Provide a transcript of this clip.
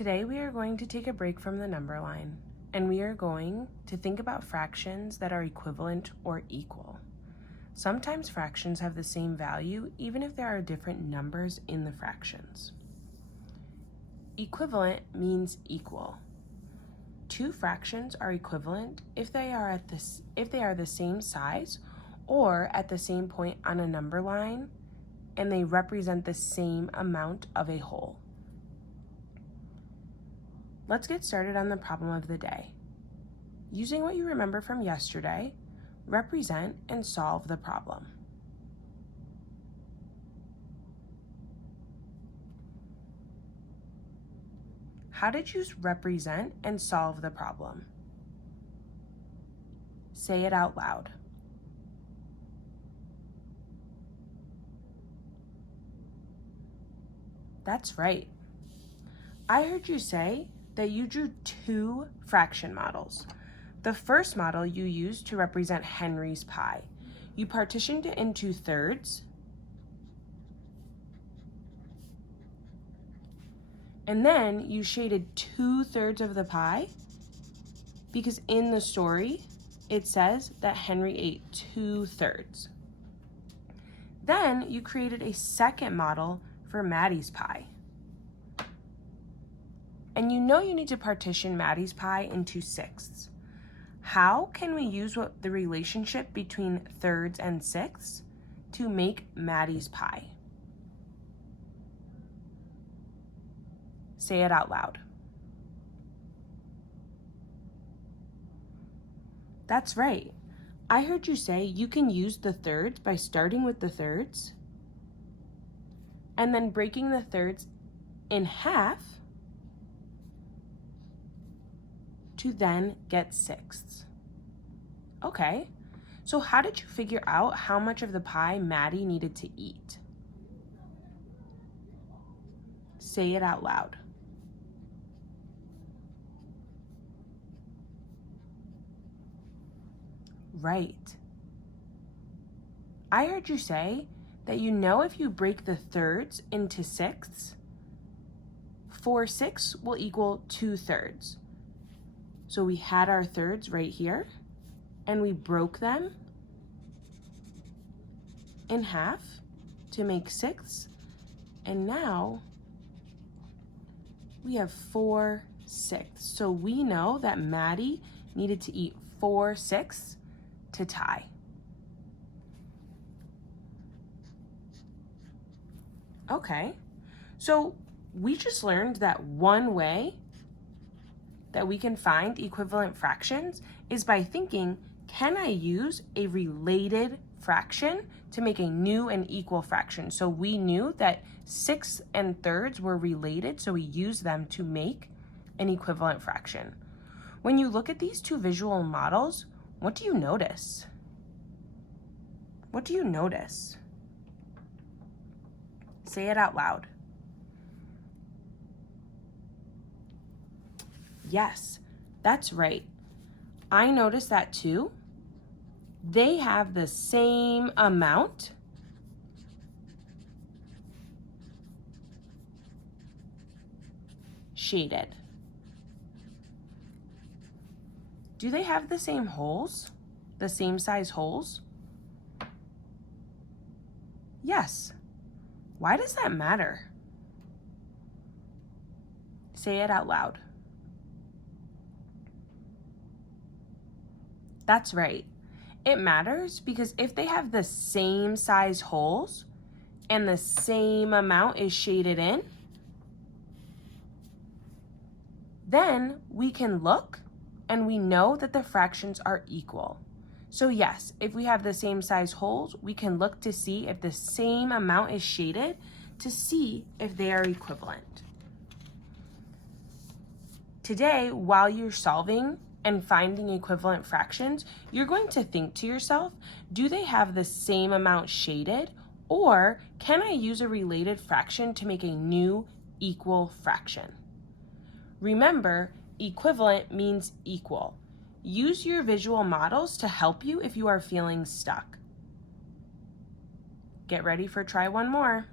Today we are going to take a break from the number line, and we are going to think about fractions that are equivalent or equal. Sometimes fractions have the same value even if there are different numbers in the fractions. Equivalent means equal. Two fractions are equivalent if they are the same size or at the same point on a number line, and they represent the same amount of a whole. Let's get started on the problem of the day. Using what you remember from yesterday, represent and solve the problem. How did you represent and solve the problem? Say it out loud. That's right. I heard you say that you drew two fraction models. The first model you used to represent Henry's pie. You partitioned it into thirds, and then you shaded 2/3 of the pie because in the story it says that Henry ate 2/3. Then you created a second model for Maddie's pie. And you know you need to partition Maddie's pie into sixths. How can we use the relationship between thirds and sixths to make Maddie's pie? Say it out loud. That's right. I heard you say you can use the thirds by starting with the thirds and then breaking the thirds in half to then get sixths. Okay, so how did you figure out how much of the pie Maddie needed to eat? Say it out loud. Right. I heard you say that you know if you break the thirds into sixths, 4/6 will equal 2/3. So we had our thirds right here, and we broke them in half to make sixths, and now we have 4/6. So we know that Maddie needed to eat 4/6 to tie. Okay, so we just learned that one way that we can find equivalent fractions is by thinking, can I use a related fraction to make a new and equal fraction? So we knew that sixths and thirds were related, so we used them to make an equivalent fraction. When you look at these two visual models, what do you notice? What do you notice? Say it out loud. Yes, that's right. I noticed that too. They have the same amount shaded. Do they have the same holes? The same size holes? Yes. Why does that matter? Say it out loud. That's right. It matters because if they have the same size holes and the same amount is shaded in, then we can look and we know that the fractions are equal. So yes, if we have the same size holes, we can look to see if the same amount is shaded to see if they are equivalent. Today, while you're solving and finding equivalent fractions, you're going to think to yourself, do they have the same amount shaded, or can I use a related fraction to make a new equal fraction? Remember, equivalent means equal. Use your visual models to help you if you are feeling stuck. Get ready for try one more.